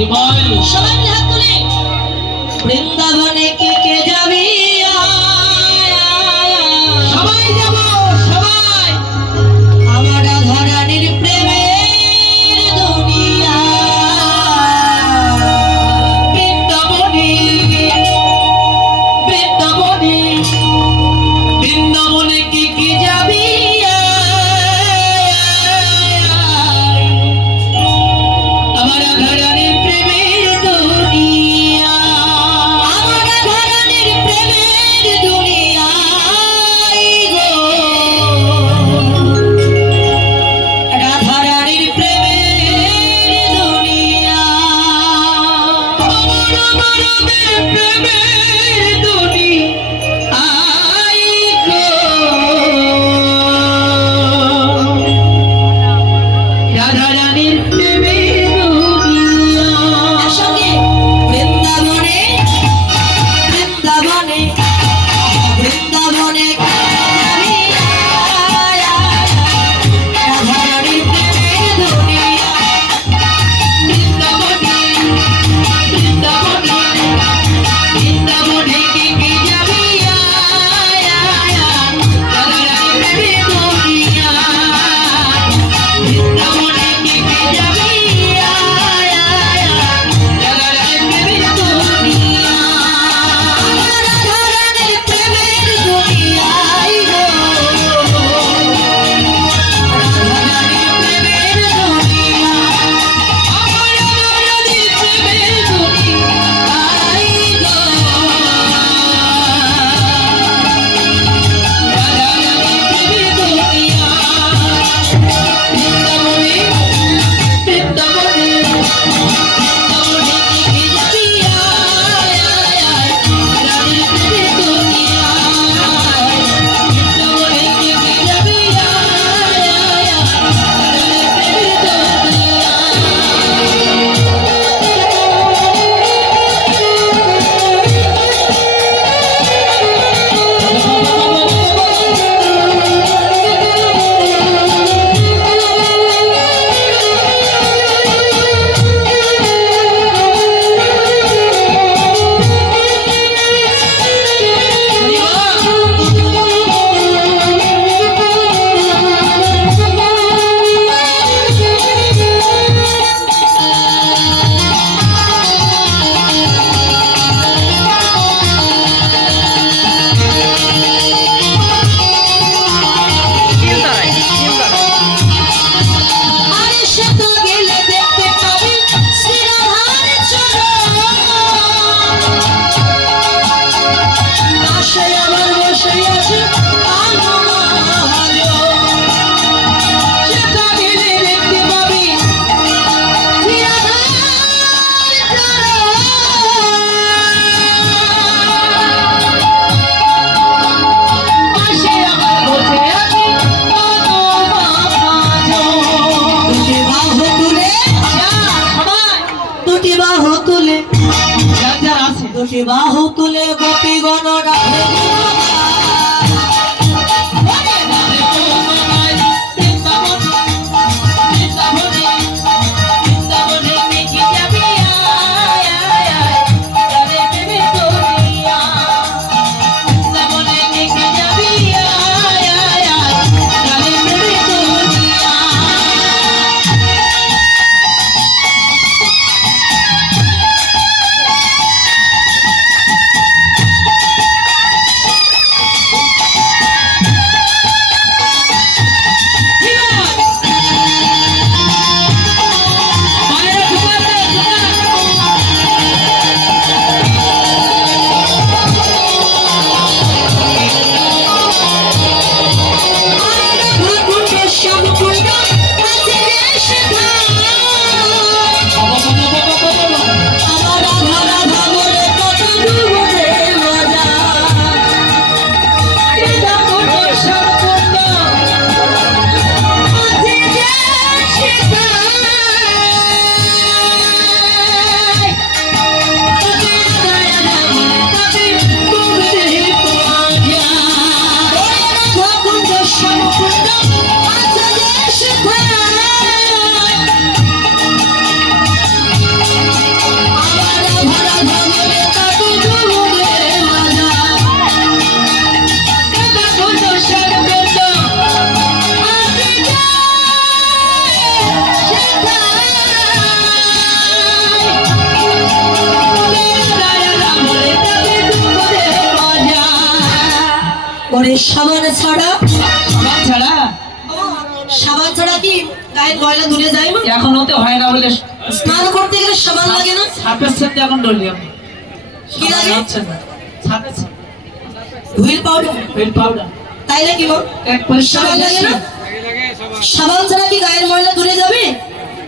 সবাই মিলে হাত তুলে বৃন্দাবনে কে কে যাবি সবাই যাব সবাই আমার রাধা রানীর প্রেমের দুনিয়া বৃন্দাবনে বৃন্দাবনে বৃন্দাবনে কে কে যাবি আমার রাধা রানীর প্রেমের দুনিয়া আমার রাধা রানীর প্রেমের দুনিয়া রাধা রানীর প্রেমের দুনিয়া আমার প্রেমের দুনিয়া রাধা রানীর প্রেমের দুনিয়া সঙ্গে বৃন্দাবনে বৃন্দাবনে বৃন্দাবনে রাধা রানীর প্রেমের দুনিয়া বৃন্দাবনে বৃন্দাবনে বৃন্দাবনে কে কে যাবি রাধা রানীর প্রেমের দুনিয়া বৃন্দাবনে কে কে যাবি রাধা রানীর প্রেমের দুনিয়া রাধা রানীর প্রেমের দুনিয়ায় গো রাধা রানীর প্রেমের দুনিয়া আমার রাধা রানীর প্রেমের দুনিয়ায় গো রাধা রানীর প্রেমের দুনিয়া বৃন্দাবনে বৃন্দাবনে বৃন্দাবনে কে যাবি রানীর প্রেমের দুনিয়া বৃন্দাবনে কে যাবি রানীর আরে সত গেলে দেখতে পাবি শ্রীরাধার চরণ পাশে আবার বসে আছে কানু মহাজন সত গেলে দেখতে পাবি শ্রীরাধার চরণ পাশে আবার বসে আছে কানু মহাজন দুটি বাহু তুলে দুটি বাহু তুলে গোপীগণ রাধে ওরে সাবান ছাড়া, সাবান ছাড়া সাবান ছাড়া কি গায়ের ময়লা দূরে যায় না? এখন হতে হয় না বলে স্নান করতে গেলে সাবান লাগে না? সাপের সাথে এখন ডলি আমি কি লাগে? সাপের সাথে হুইল পাউডার, হুইল পাউডার তাই নাকি গো? এক পরিষ্কার সাবান লাগে না? সাবান ছাড়া কি গায়ের ময়লা দূরে যাবে?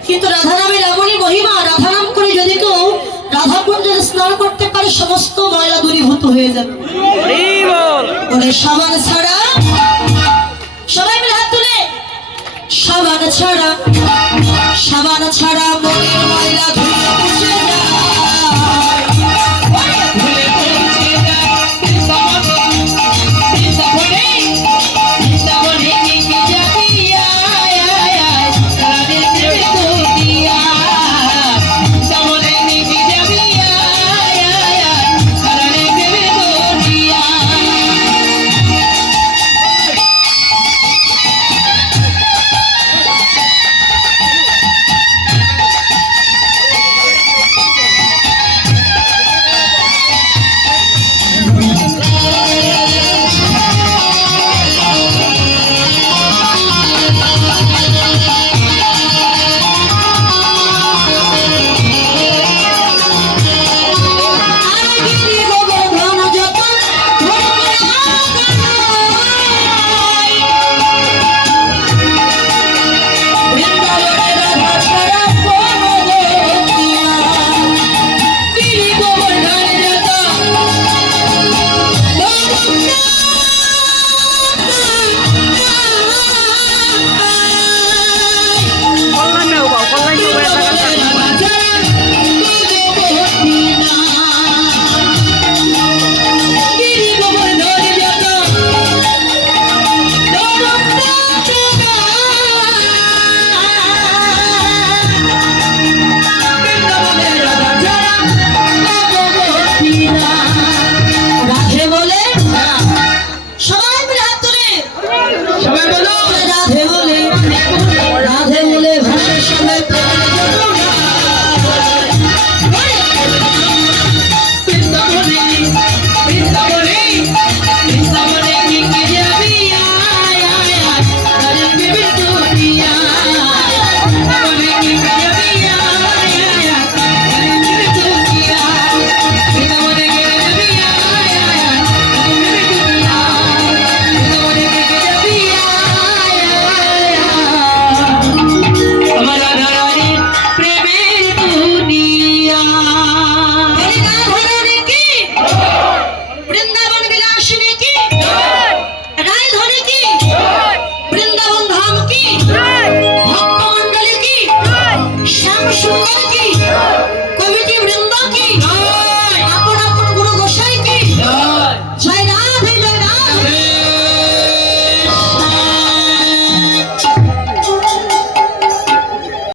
কিন্তু রাধা নামের এমনই মহিমা, রাধা নাম করে যদি কেউ রাধা কুণ্ডে স্নান করতে পারে সমস্ত ময়লা দূরীভূত হয়ে যাবে। ওরে সাবান ছাড়া, সবাই মিলে হাত তুলে, সাবান ছাড়া